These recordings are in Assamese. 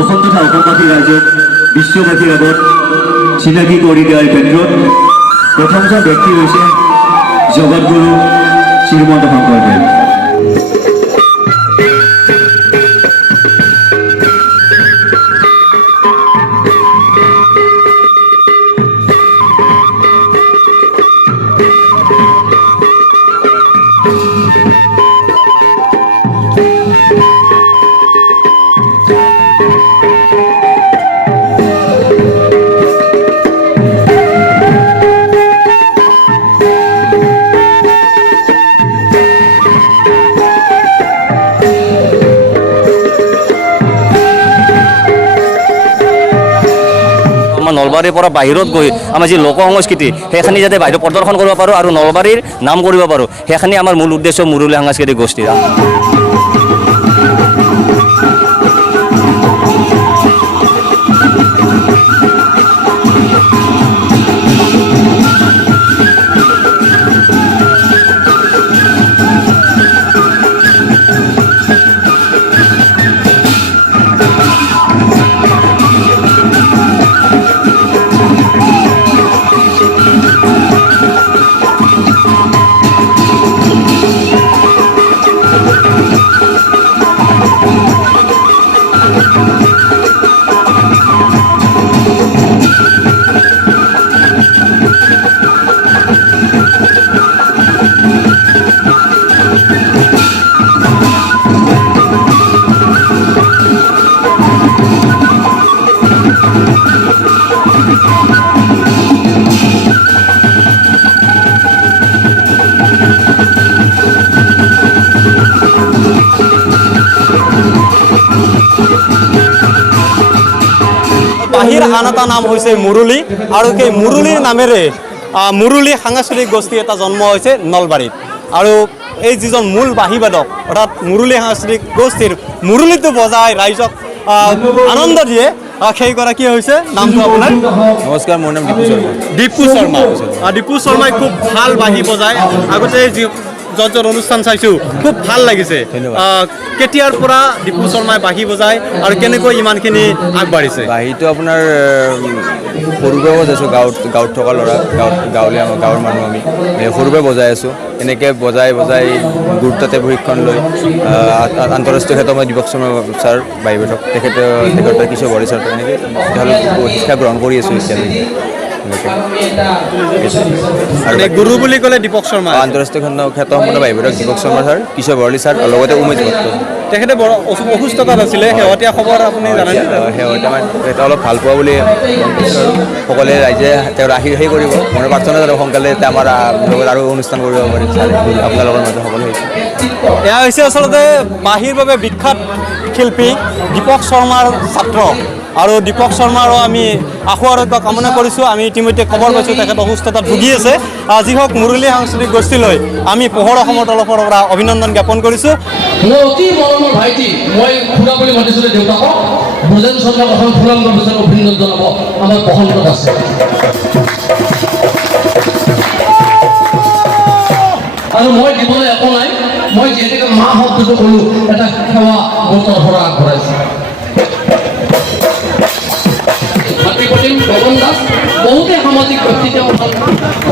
অসম তথা অসমবাসী ৰাইজক বিশ্ববাসীৰ আগত চিনাকি কৰি দিয়াৰ ক্ষেত্ৰত প্ৰথমজন ব্যক্তি হৈছে জগতগুৰু শ্ৰীমন্ত শংকৰদেৱ। নলবাৰীৰ পৰা বাহিৰত গৈ আমাৰ যি লোক সংস্কৃতি সেইখিনি যাতে বাহিৰত প্ৰদৰ্শন কৰিব পাৰোঁ আৰু নলবাৰীৰ নাম কৰিব পাৰোঁ, সেইখিনি আমাৰ মূল উদ্দেশ্য মুৰুলী সাংস্কৃতিক গোষ্ঠীৰ। বাহিৰ আন এটা নাম হৈছে মুৰুলী, আৰু সেই মুৰুলীৰ নামেৰে মুৰুলী সাংস্কৃতিক গোষ্ঠী এটা জন্ম হৈছে নলবাৰীত। আৰু এই যিজন মূল বাঁহীবাদক অৰ্থাৎ মুৰুলী সাংস্কৃতিক গোষ্ঠীৰ মুৰুলীটো বজাই ৰাইজক আনন্দ দিয়ে, সেইগৰাকী হৈছে নামটো আপোনাৰ? নমস্কাৰ, মোৰ নাম দীপু শৰ্মা। দীপু শৰ্মাই খুব ভাল বাঁহী বজায়। আগতে যি য'ত অনুষ্ঠান চাইছোঁ খুব ভাল লাগিছে। কেতিয়াৰ পৰা দীপু শৰ্মাই বাঁহী বজায় আৰু কেনেকৈ ইমানখিনি আগবাঢ়িছে? বাঁহীটো আপোনাৰ সৰুৰ পৰা বজাইছোঁ, গাঁৱত থকা ল'ৰা, গাঁৱৰ মানুহ আমি সৰুৰ পৰা বজাই আছোঁ। এনেকৈ বজাই গুৰুত্বতে প্ৰশিক্ষণ লৈ আন্তঃৰাষ্ট্ৰীয় ক্ষেত্ৰত মই দীপক শৰ্মা ছাৰ বাহিৰত তেখেত কিছু বৰি ছাৰ এনেকৈ শিক্ষা গ্ৰহণ কৰি আছোঁ এতিয়ালৈকে। গুৰু বুলি ক'লে দীপক শৰ্মা, আন্তঃৰাষ্ট্ৰীয় ক্ষেত্ৰসমূহৰ বাহিৰত দীপক শৰ্মা ছাৰ, কিশোৰ বৰলী ছাৰ আৰু লগতে উমেশ ভট্ট। তেখেতে বৰ অসুস্থতাত আছিলে, শেহতীয়া খবৰ আপুনি জানে? শেহতীয়া এটা অলপ ভাল পোৱা বুলি সকলোৱে ৰাইজে তেওঁৰ আশীৰ্বাদ কৰিব। মোৰ প্ৰাৰ্থনা যাতে সোনকালে আমাৰ লগত আৰু অনুষ্ঠান কৰিব পাৰিম আপোনালোকৰ মাজত সকলো হৈছে। এয়া হৈছে আচলতে বাঁহীৰ বাবে বিখ্যাত শিল্পী দীপক শৰ্মাৰ ছাত্ৰ, আৰু দীপক শৰ্মাৰো আমি আশু আৰোগ্য কামনা কৰিছোঁ। আমি ইতিমধ্যে খবৰ পাইছোঁ তেখেত অসুস্থতাত ভুগি আছে। যি হওক, মুৰুলী সাংস্কৃতিক গোষ্ঠীলৈ আমি পোহৰ অসমৰ তৰফৰ পৰা অভিনন্দন জ্ঞাপন কৰিছোঁ। মোৰ অতি মৰমৰ ভাইটি, মই খুৰা বুলি মাতিছিলোঁ দেউতাকক, ব্ৰজেন চন্দ্ৰক এখন ফুলাম গামোচাৰ অভিনন্দন জনাব আমাৰ বসন্তত আছে। আৰু মই দিবলৈ একো নাই, মই যেনেকৈ মা শব্দটো ক'লোঁ এটা সেৱা মোৰ তৰফৰ পৰা আগবঢ়াইছোঁ। ভাতৃপ্ৰতিম গগন দাস, বহুতে সামাজিক ব্যক্তি তেওঁ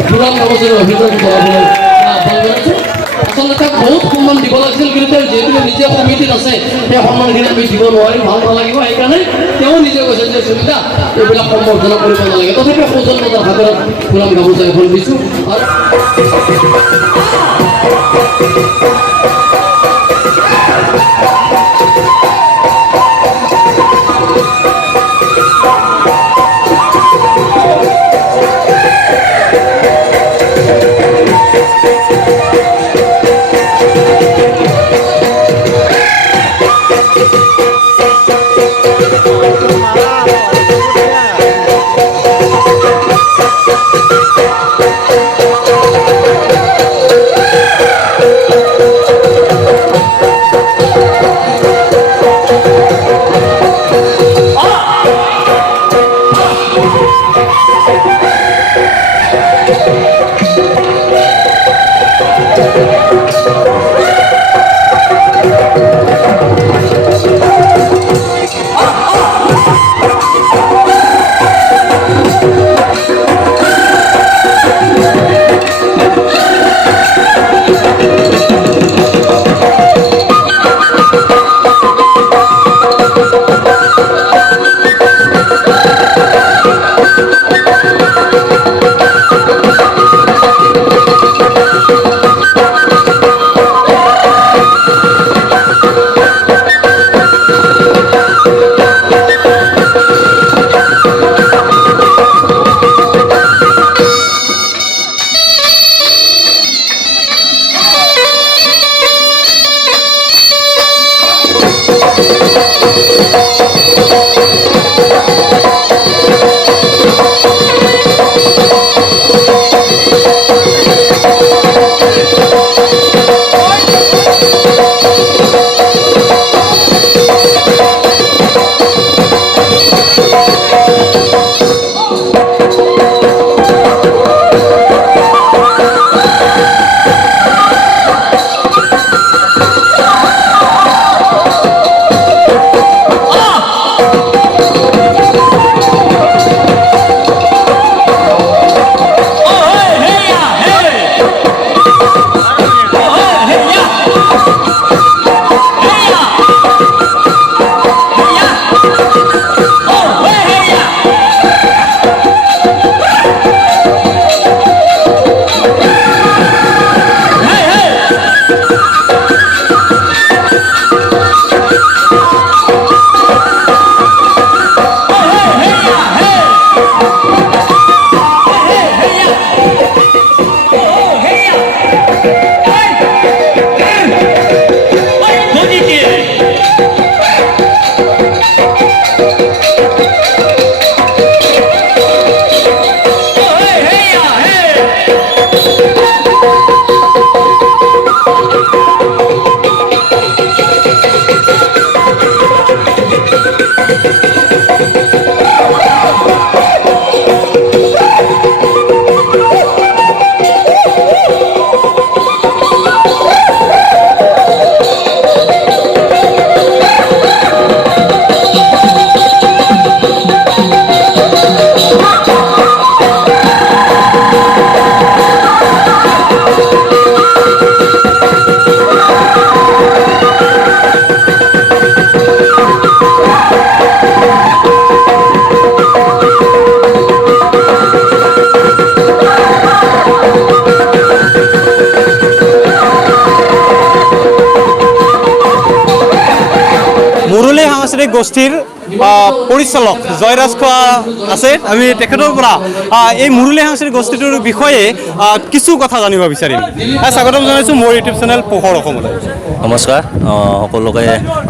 ফুলাম গামোচাৰ অভিনন্দন জনাবলৈ আহ্বান জনাইছোঁ। আচলতে তেওঁক বহুত সন্মান দিব লাগিছিল, কিন্তু তেওঁ যিহেতু নিজে সমিতিত আছে, সেই সন্মানখিনি আমি দিব নোৱাৰিম, ভাল নালাগিব। সেইকাৰণে তেওঁ নিজে কৈছে যে সুবিধা এইবিলাক সম্বৰ্ধনা কৰিব নালাগে। তথাপিও সৌজন্যতাৰ হাতত ফুলাম গামোচা এখন দিছোঁ। আৰু গোষ্ঠীৰ পৰিচালক জয়ৰাজ খোৱা আছে। আমি তেখেতৰ পৰা এই মুৰুলী সাংস্কৃতিক গোষ্ঠীটোৰ বিষয়ে কিছু কথা জানিব বিচাৰিম। স্বাগতম জনাইছোঁ মোৰ ইউটিউব চেনেল পোহৰ অসমলৈ। নমস্কাৰ, সকলোকে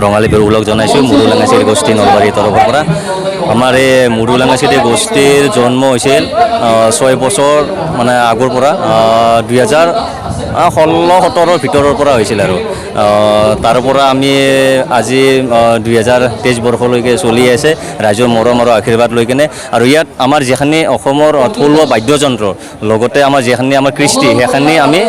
ৰঙালী বিহু ওলগ জনাইছোঁ। মুৰুলী সাংস্কৃতিক গোষ্ঠী নলবাৰীৰ তৰফৰ পৰা। আমাৰ এই মুৰুলী সাংস্কৃতিক গোষ্ঠীৰ জন্ম হৈছিল 6 বছৰ মানে আগৰ পৰা 2016-17 ভিতৰৰ পৰা হৈছিল আৰু তাৰ পৰা আমি আজি 2023 বৰ্ষলৈকে চলি আছে ৰাইজৰ মৰম আৰু আশীৰ্বাদ লৈ কিনে। আৰু ইয়াত আমাৰ যিখিনি অসমৰ থলুৱা বাদ্যযন্ত্ৰ লগতে আমাৰ যিখিনি আমাৰ কৃষ্টি সেইখিনি আমি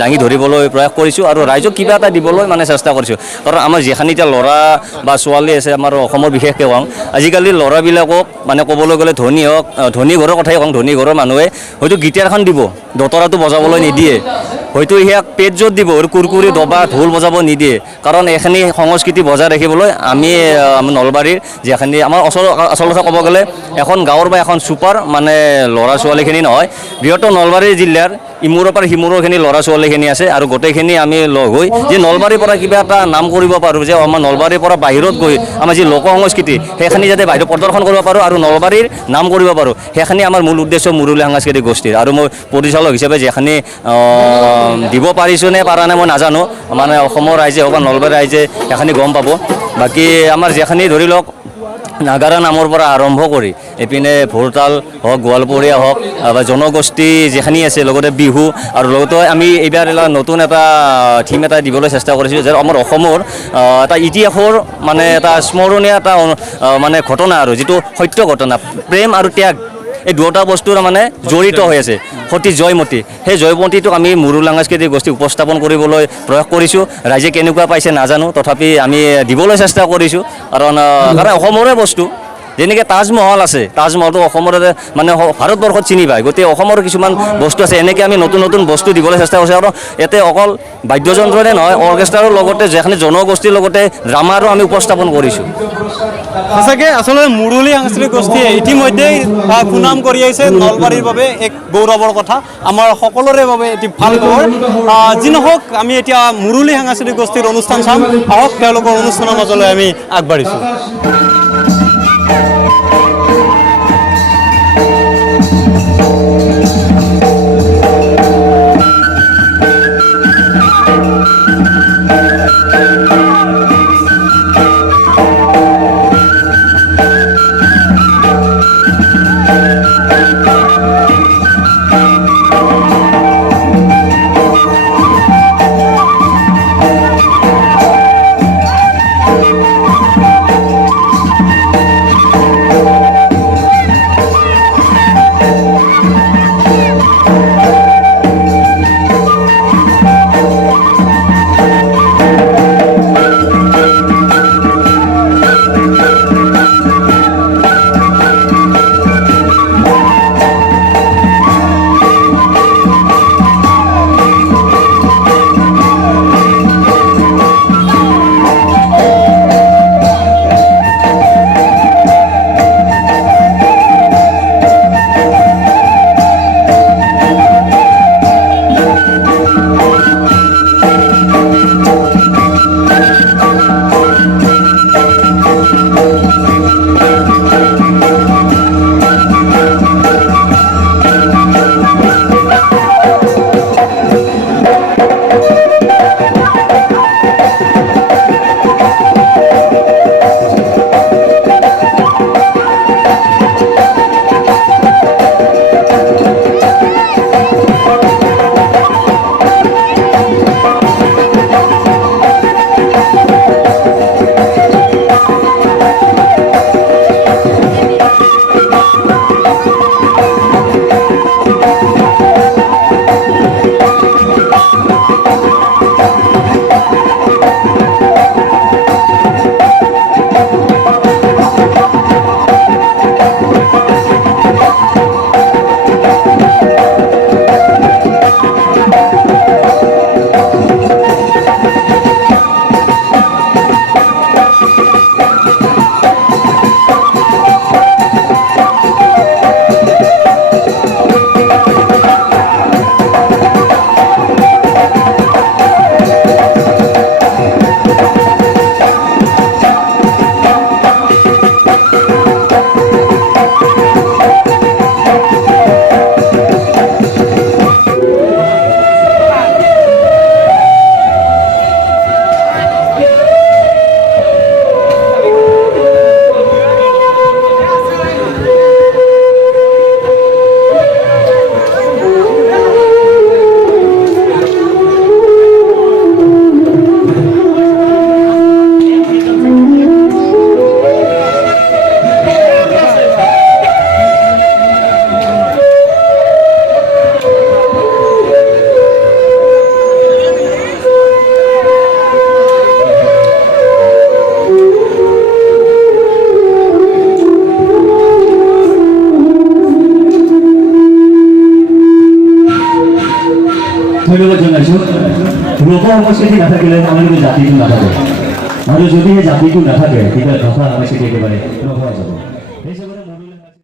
দাঙি ধৰিবলৈ প্ৰয়াস কৰিছোঁ আৰু ৰাইজক কিবা এটা দিবলৈ মানে চেষ্টা কৰিছোঁ। কাৰণ আমাৰ যিখিনি এতিয়া ল'ৰা বা ছোৱালী আছে আমাৰ অসমৰ বিশেষকৈ কওঁ, আজিকালি ল'ৰাবিলাকক মানে ক'বলৈ গ'লে ধনী হওক, ধনী ঘৰৰ কথাই কওঁ, ধনী ঘৰৰ মানুহে হয়তো গীটাৰখন দিব, দতৰাটো বজাবলৈ নিদিয়ে, হয়তো ইয়াক পেজত দিব, কুৰকুৰি দবা ঢোল বজাব নিদিয়ে। কাৰণ এইখিনি সংস্কৃতি বজাই ৰাখিবলৈ আমি নলবাৰীৰ যিখিনি আমাৰ আচলতে ক'ব গ'লে এখন গাঁৱৰ বা এখন চুপাৰ মানে ল'ৰা ছোৱালীখিনি নহয়, বৃহত্তৰ নলবাৰী জিলাৰ ইমূৰৰ পৰা সিমূৰৰখিনি ল'ৰা ছোৱালীখিনি আছে আৰু গোটেইখিনি আমি লগ হৈ যে নলবাৰীৰ পৰা কিবা এটা নাম কৰিব পাৰোঁ, যে আমাৰ নলবাৰীৰ পৰা বাহিৰত গৈ আমাৰ যি লোক সংস্কৃতি সেইখিনি যাতে বাহিৰত প্ৰদৰ্শন কৰিব পাৰোঁ আৰু নলবাৰীৰ নাম কৰিব পাৰোঁ, সেইখিনি আমাৰ মূল উদ্দেশ্য মুৰুলী সাংস্কৃতিক গোষ্ঠীৰ। আৰু মই পৰিচালক হিচাপে যিখিনি দিব পাৰিছোঁ নে পাৰা নাই মই নাজানো, মানে অসমৰ ৰাইজে হওক বা নলবাৰীৰ ৰাইজে সেইখিনি গম পাব। বাকী আমাৰ যিখিনি ধৰি লওক নাগাৰা নামৰ পৰা আৰম্ভ কৰি এইপিনে ভোৰতাল হওক, গোৱালপৰীয়া হওক বা জনগোষ্ঠী যিখিনি আছে, লগতে বিহু আৰু লগতে আমি এইবাৰ নতুন এটা থিম এটা দিবলৈ চেষ্টা কৰিছোঁ যে আমাৰ অসমৰ এটা ইতিহাসৰ মানে এটা স্মৰণীয় এটা মানে ঘটনা আৰু যিটো সত্য ঘটনা, প্ৰেম আৰু ত্যাগ এই দুটা বস্তুৰ মানে জড়িত হৈ আছে। সতী জয়মতী, সেই জয়মতীটোক আমি মুৰুলী সাংস্কৃতিক গোষ্ঠী উপস্থাপন কৰিবলৈ প্ৰয়াস কৰিছোঁ। ৰাইজে কেনেকুৱা পাইছে নাজানো, তথাপি আমি দিবলৈ চেষ্টা কৰিছোঁ। কাৰণ অসমৰে বস্তু, যেনেকৈ তাজমহল আছে, তাজমহলটো অসমৰ মানে ভাৰতবৰ্ষত চিনি পায়, গতিকে অসমৰ কিছুমান বস্তু আছে, এনেকৈ আমি নতুন নতুন বস্তু দিবলৈ চেষ্টা কৰিছোঁ। আৰু ইয়াতে অকল বাদ্যযন্ত্ৰৰে নহয়, অৰ্কেষ্ট্ৰাৰৰ লগতে যিখিনি জনগোষ্ঠীৰ লগতে ড্ৰামাৰো আমি উপস্থাপন কৰিছোঁ। সঁচাকৈ আচলতে মুৰুলী সাংস্কৃতিক গোষ্ঠীয়ে ইতিমধ্যেই সুনাম কৰি আহিছে। নলবাৰীৰ বাবে এক গৌৰৱৰ কথা, আমাৰ সকলোৰে বাবে এটি ভাল খবৰ। যি নহওক, আমি এতিয়া মুৰুলী সাংস্কৃতিক গোষ্ঠীৰ অনুষ্ঠান চাম। আহক তেওঁলোকৰ অনুষ্ঠানৰ মাজলৈ আমি আগবাঢ়িছোঁ। সংস্কৃতি নাথাকিলে আমাৰ কিন্তু জাতিটো নাথাকে আৰু যদি সেই জাতিটো নাথাকে তেতিয়া ভাষা সংস্কৃতি একেবাৰে নোহোৱা যাব।